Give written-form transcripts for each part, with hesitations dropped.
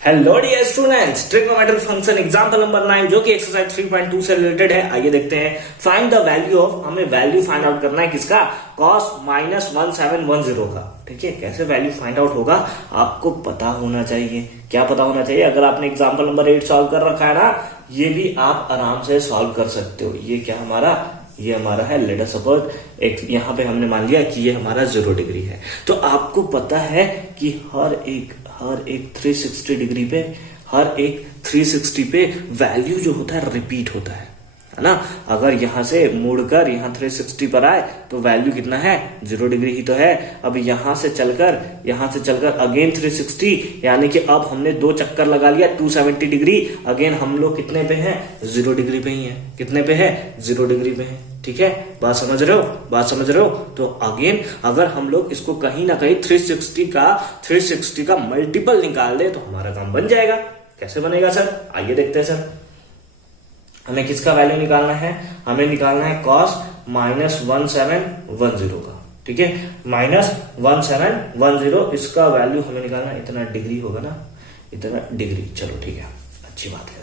Hello dear students, trigonometry function example number 9 जो कि exercise 3.2 से रिलेटेड है। आइए देखते हैं। फाइंड द वैल्यू ऑफ, हमें वैल्यू फाइंड आउट करना है किसका, cos -1710 का। ठीक है, कैसे वैल्यू फाइंड आउट होगा आपको पता होना चाहिए। क्या पता होना चाहिए? अगर आपने एग्जांपल नंबर 8 सॉल्व कर रखा है ना, ये भी आप आराम से सॉल्व कर सकते हो। ये क्या ये हमारा है, लेट अस सपोज एक यहाँ पे हमने मान लिया कि ये हमारा 0 डिग्री है। तो आपको पता है कि हर एक 360 डिग्री पे, हर एक 360 पे वैल्यू जो होता है रिपीट होता है ना। अगर यहां से मुड़कर यहां 360 पर आए तो वैल्यू कितना है, 0 डिग्री ही तो है। अब यहां से चलकर अगेन 360, यानी कि अब हमने 2 चक्कर लगा लिया 270 डिग्री। अगेन हम लोग कितने पे हैं, 0 डिग्री पे ही है। कितने पे है, 0 डिग्री पे है। ठीक है, बात समझ रहे हो? तो अगेन अगर हम लोग इसको कहीं ना कहीं 360 का मल्टीपल निकाल दे तो हमारा काम बन जाएगा। कैसे बनेगा सर? आइए देखते हैं सर। हमें किसका वैल्यू निकालना है? हमें निकालना है cos -1710 का। ठीक है, -1710 इसका वैल्यू हमें निकालना है। इतना डिग्री होगा ना, इतना डिग्री। चलो ठीक है, अच्छी बात है।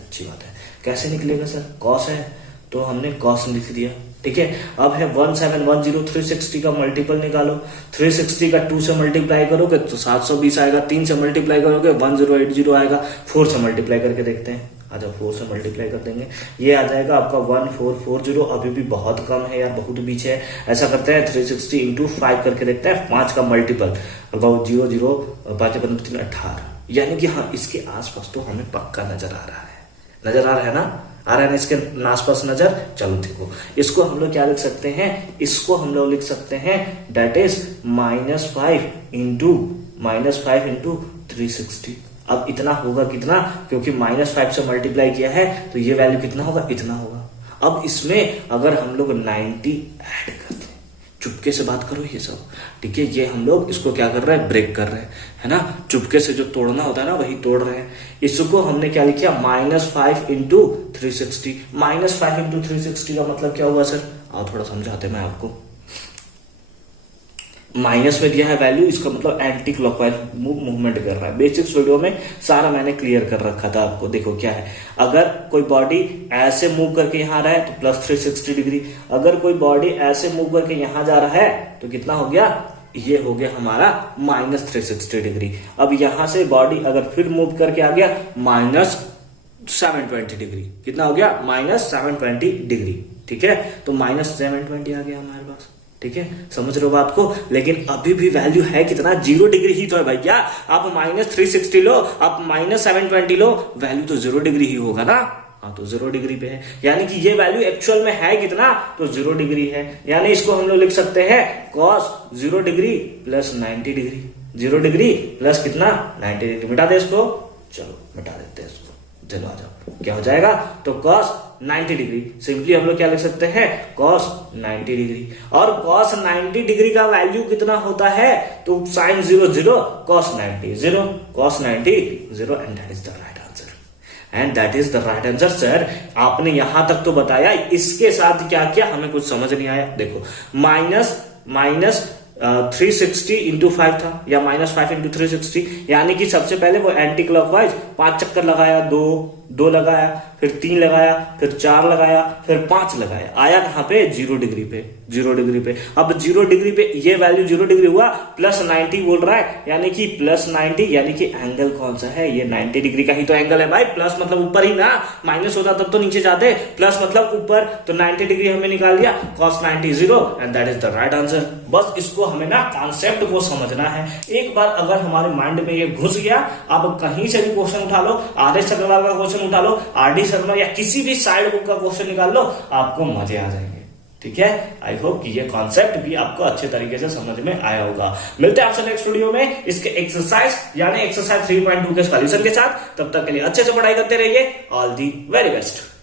कैसे निकलेगा सर? cos है तो हमने cos लिख दिया। ठीक है, अब है 1710 360 का मल्टीपल निकालो। 360 का 2 से मल्टीप्लाई करोगे तो 720 आएगा। 3 से मल्टीप्लाई करोगे 1080 आएगा। 4 से मल्टीप्लाई करके देखते हैं। अच्छा, 4 से मल्टीप्लाई कर देंगे, ये आ जाएगा आपका 1440। अभी भी बहुत कम है यार, बहुत पीछे है। ऐसा करते हैं 360 इंटू 5 करके देखते हैं। 5 का मल्टीपल 0 5 15 3 18, यानी कि हाँ इसके आसपास तो हमें पक्का नजर आ रहा है ना। आ रहा है ना इसके आसपास नजर। चलो देखो, इसको हम लोग क्या लिख सकते हैं, इसको हम लोग लिख सकते हैं दैट इज -5 इंटू 360। अब इतना होगा कितना, क्योंकि -5 से मल्टीप्लाई किया है तो ये वैल्यू कितना होगा, इतना होगा। अब इसमें अगर हम लोग 90 ऐड करते हैं, चुपके से बात करो ये सब। ठीक है, ये हम लोग इसको क्या कर रहे हैं, ब्रेक कर रहे हैं, है ना। चुपके से जो तोड़ना होता है ना वही तोड़ रहे हैं। इसको हमने क्या लिखा, -5 इंटू 360। -5 इंटू 360 का मतलब क्या हुआ सर? आओ थोड़ा समझाते मैं आपको। माइनस में दिया है वैल्यू, इसका मतलब एंटी क्लॉकवाइज मूवमेंट कर रहा है। बेसिक्स वीडियो में सारा मैंने क्लियर कर रखा था आपको। देखो क्या है, अगर कोई बॉडी ऐसे मूव करके यहां रहा है तो प्लस 360 डिग्री। अगर कोई बॉडी ऐसे मूव करके यहां जा रहा है तो कितना हो गया, ये हो गया हमारा -360 डिग्री। अब यहां से बॉडी अगर फिर मूव करके आ गया -720 डिग्री। कितना हो गया, -720 डिग्री। ठीक है, तो -720 आ गया हमारे पास। ठीक है, समझ रहे हो बात को। लेकिन अभी भी वैल्यू है कितना, 0 डिग्री ही तो है भैया। आप -360 लो, आप -720 लो, वैल्यू तो 0 डिग्री ही होगा ना। हाँ, तो 0 डिग्री पे है, यानी कि ये वैल्यू एक्चुअल में है कितना, तो 0 डिग्री है। यानी इसको हम लोग लिख सकते हैं cos 0 degree plus 90 degree. 0 degree plus कितना, 90 डिग्री। मिटा दे इसको, चलो मिटा देते हैं इसको। चलो आ जाओ, क्या हो जाएगा, तो cos 90 डिग्री। सिंपली हम लोग क्या लिख सकते हैं, cos 90 डिग्री। और cos 90 डिग्री का वैल्यू कितना होता है, तो sin 0 0 cos 90 0 cos 90 0, and that is the right answer. And that is the right answer. Sir आपने यहां तक तो बताया, इसके साथ क्या क्या हमें कुछ समझ नहीं आया। देखो, माइनस 360 इंटू 5 था, या -5 इंटू 360, यानी कि सबसे पहले वो एंटी क्लॉकवाइज 5 चक्कर लगाया, 2 लगाया, फिर 3 लगाया, फिर 4 लगाया, फिर 5 लगाया। आया कहां पे, 0 डिग्री पे। 0 डिग्री पे, अब 0 डिग्री पे ये वैल्यू 0 डिग्री हुआ, प्लस 90 बोल रहा है, यानी कि प्लस 90, यानी कि एंगल कौन सा है, ये 90 डिग्री का ही तो एंगल है भाई। प्लस मतलब ऊपर ही ना, माइनस होता तब तो नीचे जाते, प्लस मतलब ऊपर, तो 90 डिग्री हमें निकाल दिया, cos 90 0, and that is the right answer. बस इसको हमें ना कॉन्सेप्ट को समझना है। एक बार अगर हमारे माइंड में ये घुस गया, आप कहीं से भी क्वेश्चन उठा लो, आदेश अग्रवाल का क्वेश्चन उठा लो, आरडी शर्मा या किसी भी साइड बुक का क्वेश्चन निकाल लो, आपको मजे आ जाएंगे। ठीक है, आई होप कि ये कॉन्सेप्ट भी आपको अच्छे तरीके से समझ में आया होगा। मिलते हैं आपसे नेक्स्ट वीडियो में इसके एक्सरसाइज यानी एक्सरसाइज 3.2 के सॉल्यूशन के साथ। तब तक के लिए अच्छे से पढ़ाई करते रहिए। All the very best.